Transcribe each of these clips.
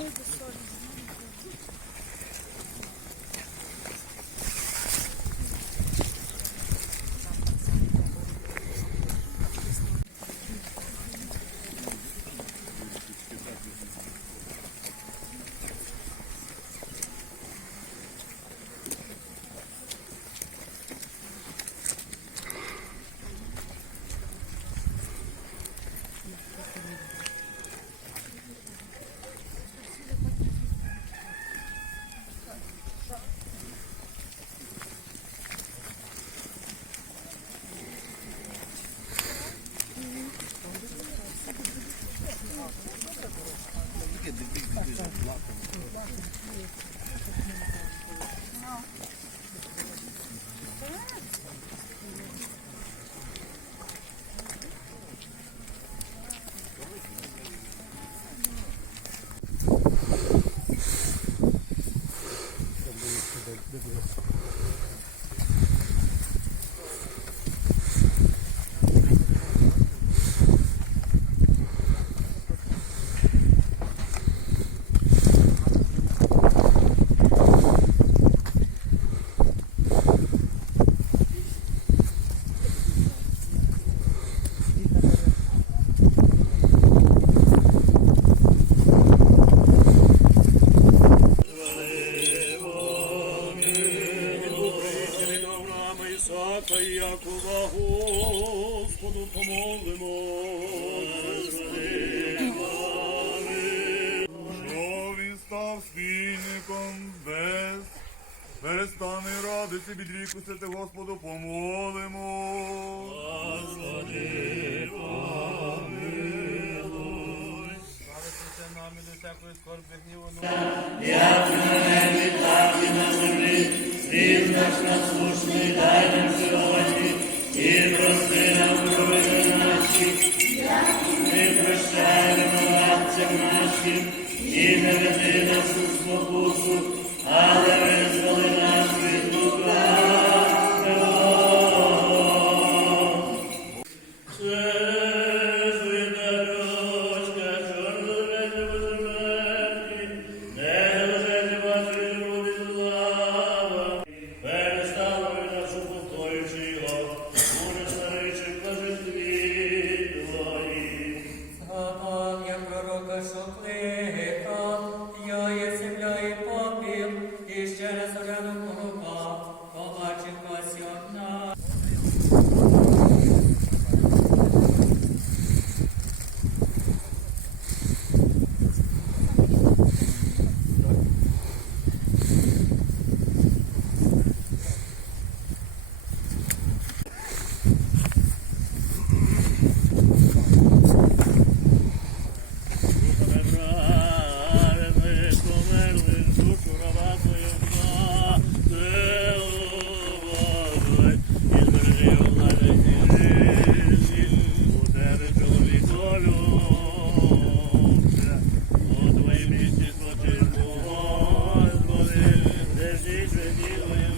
need to Ісака і Якова, Господу помолимо. Що він став спільником без перестане радити, від ріку святи Господу помолимо. Славиться Згадав Reason you live.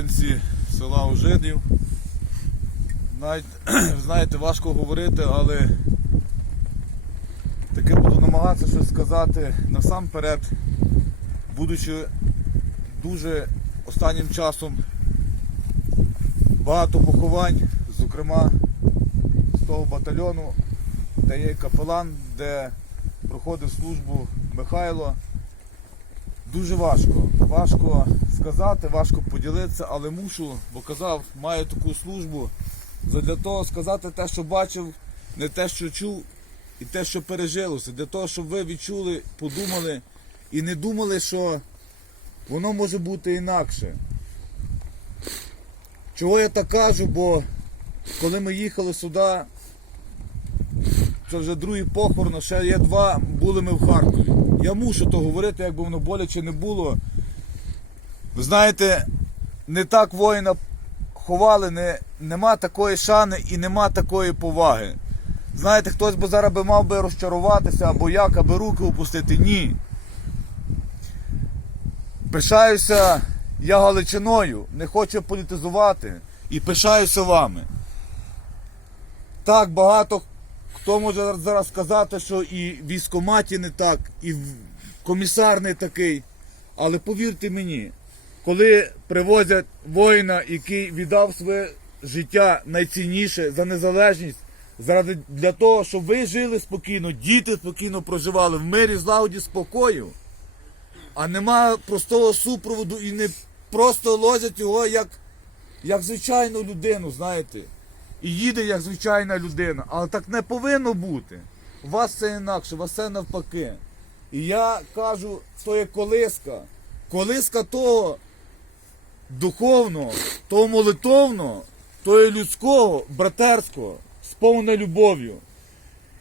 Мешканці села Ужидів, навіть, знаєте, важко говорити, але таки буду намагатися щось сказати насамперед, будучи дуже останнім часом багато поховань, зокрема з того батальйону, де є капелан, де проходив службу Михайло. Дуже важко. Важко сказати, важко поділитися, але мушу, бо казав, маю таку службу. Для того сказати те, що бачив, не те, що чув, і те, що пережилося. Для того, щоб ви відчули, подумали і не думали, що воно може бути інакше. Чого я так кажу, бо коли ми їхали сюди, це вже другий похорон, ще є два, були ми в Харкові. Я мушу то говорити, якби воно боляче не було. Ви знаєте, не так воїна ховали, не, нема такої шани і нема такої поваги. Знаєте, хтось би зараз би мав би розчаруватися або як, аби руки опустити. Ні. Пишаюся я Галичиною, не хочу політизувати і пишаюся вами. Так, багато хто може зараз сказати, що і в військкоматі не так, і комісар не такий. Але повірте мені, коли привозять воїна, який віддав своє життя найцінніше за незалежність, заради для того, щоб ви жили спокійно, діти спокійно проживали в мирі, злагоді, спокою, а нема простого супроводу і не просто лозять його як, як звичайну людину, знаєте. І їде як звичайна людина. Але так не повинно бути. У вас це інакше, у вас це навпаки. І я кажу, то є колиска. Колиска того духовного, того молитовного, того людського, братерського, сповнена любов'ю.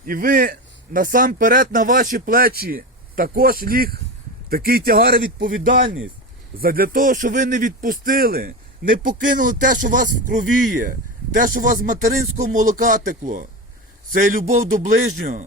І ви насамперед на ваші плечі також ліг такий тягар відповідальність. Задля того, що ви не відпустили, не покинули те, що у вас в крові є, те, що у вас материнського молока текло. Це любов до ближнього.